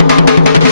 Thank you.